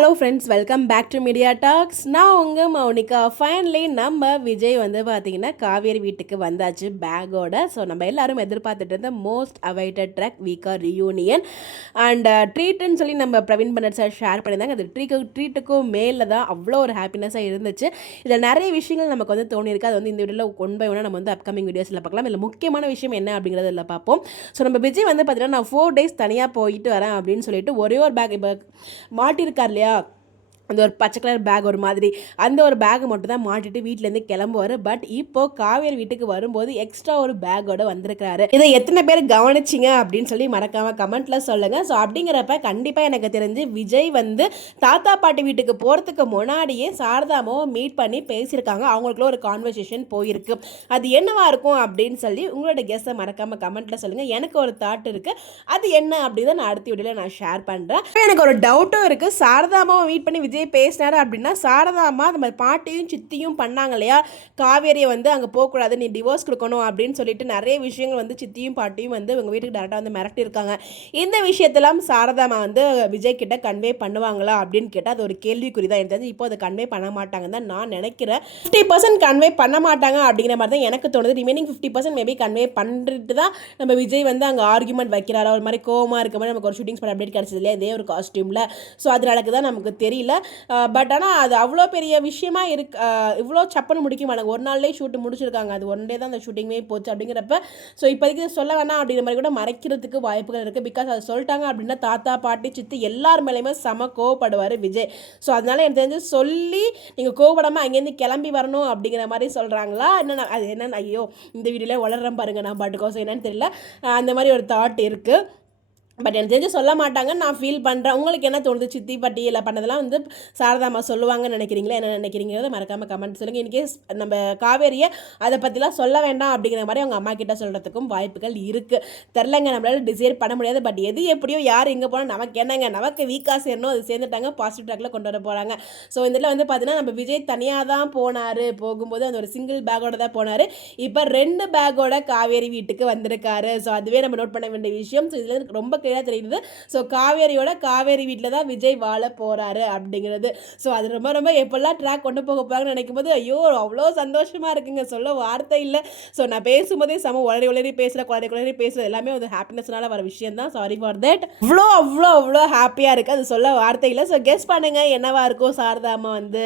Hello friends, welcome back to media talks. நான் உங்கள் Mounika. Finally நம்ம விஜய் வந்து பார்த்தீங்கன்னா காவேரி வீட்டுக்கு வந்தாச்சு பேக்கோட. ஸோ நம்ம எல்லாரும் எதிர்பார்த்துட்டு இருந்த மோஸ்ட் அவைட்டட் ட்ராக் வீக்கா ரியூனியன் அண்ட் ட்ரீட்டுன்னு சொல்லி நம்ம பிரவீன் பன்னட் சார் ஷேர் பண்ணியிருந்தாங்க. அது ட்ரீட்டுக்கும் மேலே தான் அவ்வளோ ஒரு ஹாப்பினஸாக இருந்துச்சு. இதில் நிறைய விஷயங்கள் நமக்கு வந்து தோணியிருக்கு. அது வந்து இந்த வீடியோவில் ஒன் பை ஒன்னாக நம்ம வந்து அப்கமிங் வீடியோஸில் பார்க்கலாம். இதில் முக்கியமான விஷயம் என்ன அப்படிங்கிறத இதில் பார்ப்போம். ஸோ நம்ம விஜய் வந்து பார்த்தீங்கன்னா நான் 4 days தனியாக போயிட்டு வரேன் அப்படின்னு சொல்லிட்டு ஒரே ஒரு பேக் இப்போ மாட்டியிருக்கார் இல்லையா, அந்த ஒரு பச்சை கலர் பேக் ஒரு மாதிரி, அந்த ஒரு பேக் மட்டும் தான் மாட்டிட்டு வீட்டிலேருந்து கிளம்புவார். பட் இப்போ காவேரி வீட்டுக்கு வரும்போது எக்ஸ்ட்ரா ஒரு பேக்கோட வந்திருக்கிறாரு. இதை எத்தனை பேர் கவனிச்சிங்க அப்படின்னு சொல்லி மறக்காம கமெண்ட்ல சொல்லுங்க. ஸோ அப்படிங்கிறப்ப கண்டிப்பாக எனக்கு தெரிஞ்சு விஜய் வந்து தாத்தா பாட்டி வீட்டுக்கு போகிறதுக்கு முன்னாடியே சாரதாமாவை மீட் பண்ணி பேசியிருக்காங்க. அவங்களுக்குள்ள ஒரு கான்வர்சேஷன் போயிருக்கு. அது என்னவா இருக்கும் அப்படின்னு சொல்லி உங்களோட கெஸ்ஸை மறக்காம கமெண்ட்ல சொல்லுங்க. எனக்கு ஒரு தாட் இருக்கு, அது என்ன அப்படின்னு நான் அடுத்த வீடியோவில் நான் ஷேர் பண்ணுறேன். எனக்கு ஒரு டவுட்டும் இருக்குது. சாரதாமாவை மீட் பண்ணி விஜய் பேசினாரு அப்படின்னா சாரதாமா அந்த மாதிரி பாட்டியும் சித்தியும் பண்ணாங்க இல்லையா, காவேரியை வந்து அங்கே போகக்கூடாது, நீ டிவோர்ஸ் கொடுக்கணும் அப்படின்னு சொல்லிட்டு நிறைய விஷயங்கள் வந்து சித்தியும் பாட்டியும் வந்து உங்கள் வீட்டுக்கு டேரெக்டாக வந்து மிரட்டியிருக்காங்க. இந்த விஷயத்தெல்லாம் சாரதாமா வந்து விஜய் கிட்ட கன்வே பண்ணுவாங்களா அப்படின்னு கேட்டால் அது ஒரு கேள்விக்குறி தான். எனக்கு தெரிஞ்சு இப்போ அதை கன்வே பண்ண மாட்டாங்கன்னு தான் நான் நினைக்கிறேன். 50% கன்வே பண்ண மாட்டாங்க அப்படிங்கிற மாதிரி தான் எனக்கு தோணுது. ரிமைனிங் 50% மேபி கன்வே பண்ணிட்டு தான் நம்ம விஜய் வந்து அங்கே ஆர்குமெண்ட் வைக்கிறாரா, ஒரு மாதிரி கோவமாக இருக்க மாதிரி நமக்கு ஒரு ஷூட்டிங்ஸ் பண்ண அப்டேட் கிடச்சது இல்லையா இதே ஒரு காஸ்டியூமில். ஸோ அது நடக்குதான் நமக்கு தெரியல. பட் ஆனால் அது அவ்வளோ பெரிய விஷயமா இருக்கு. இவ்வளோ சப்பன்னு முடிக்க மாட்டாங்க. ஒரு நாள்லேயே ஷூட்டு முடிச்சிருக்காங்க. அது ஒன் டே தான் அந்த ஷூட்டிங்கே போச்சு அப்படிங்கிறப்ப ஸோ இப்போதைக்கு சொல்ல வேணாம் அப்படிங்கிற மாதிரி கூட மறைக்கிறதுக்கு வாய்ப்புகள் இருக்குது. பிகாஸ் அதை சொல்லிட்டாங்க அப்படின்னா தாத்தா பாட்டி சித்தி எல்லார் மேலேயுமே செம கோவப்படுவார் விஜய். ஸோ அதனால எனக்கு தெரிஞ்சு சொல்லி நீங்கள் கோவப்படாமல் அங்கேருந்து கிளம்பி வரணும் அப்படிங்கிற மாதிரி சொல்கிறாங்களா என்னென்ன, அது என்னென்ன, ஐயோ இந்த வீடியோவில் வளர்றேன் பாருங்கள் நான் பாட்டுக்கோசம் என்னன்னு தெரியல. அந்த மாதிரி ஒரு தாட் இருக்குது. பட் எனக்கு தெரிஞ்சு சொல்ல மாட்டாங்கன்னு நான் ஃபீல் பண்ணுறேன். உங்களுக்கு என்ன தோணுது? சித்தி பாட்டி இல்லை பண்ணதெல்லாம் வந்து சாரதாமா சொல்லுவாங்கன்னு நினைக்கிறீங்களா, என்ன நினைக்கிறீங்கிறத மறக்காமல் கமெண்ட் சொல்லுங்கள். இன்கேஸ் நம்ம காவேரியை அதை பற்றிலாம் சொல்ல வேண்டாம் அப்படிங்கிற மாதிரி அவங்க அம்மா கிட்ட சொல்கிறதுக்கும் வாய்ப்புகள் இருக்குது. தெரிலங்க, நம்மளால டிசைட் பண்ண முடியாது. பட் எது எப்படியோ யார் எங்கே போனால் நமக்கு என்னங்க, நமக்கு வீக்காக சேரணும், அது சேர்ந்துட்டாங்க, பாசிட்டிவ் ட்ராக்கில் கொண்டு வர போகிறாங்க. ஸோ இதில் வந்து பார்த்தீங்கன்னா நம்ம விஜய் தனியாக தான் போனார். போகும்போது அந்த ஒரு சிங்கிள் பேக்கோட தான் போனார். இப்போ 2 பேக்கோட காவேரி வீட்டுக்கு வந்திருக்காரு. ஸோ அதுவே நம்ம நோட் பண்ண வேண்டிய விஷயம். ஸோ இதில் ரொம்ப தெரியுது. ஸோ காவேரி வீட்டில் தான் விஜய் வாழ போறாரு அப்படிங்கிறது. ஸோ அது ரொம்ப ரொம்ப எப்பெல்லாம் ட்ராக் கொண்டு போக போறாங்கன்னு நினைக்கும் போது ஐயோ அவ்வளோ சந்தோஷமா இருக்குங்க, சொல்ல வார்த்தை இல்லை. ஸோ நான் பேசும்போதே உளறி பேசுறது எல்லாமே ஒரு ஹாப்பினஸ்னால வர விஷயம் தான். Sorry for that. அவ்வளோ ஹாப்பியாக இருக்குது, அது சொல்ல வார்த்தை இல்லை. ஸோ கெஸ் பண்ணுங்க என்னவா இருக்கும். சாரதாமா வந்து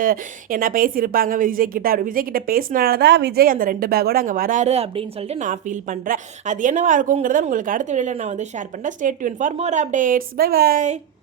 என்ன பேசியிருப்பாங்க விஜய் கிட்ட. அப்படி விஜய் கிட்ட பேசினால தான் விஜய் அந்த 2 பேக்கோட அங்கே வராரு அப்படின்னு சொல்லிட்டு நான் ஃபீல் பண்ணுறேன். அது என்னவா இருக்குங்கிறத உங்களுக்கு அடுத்த வீடியோவில் நான் வந்து ஷேர் பண்ணுறேன். Stay tune for more updates. Bye bye.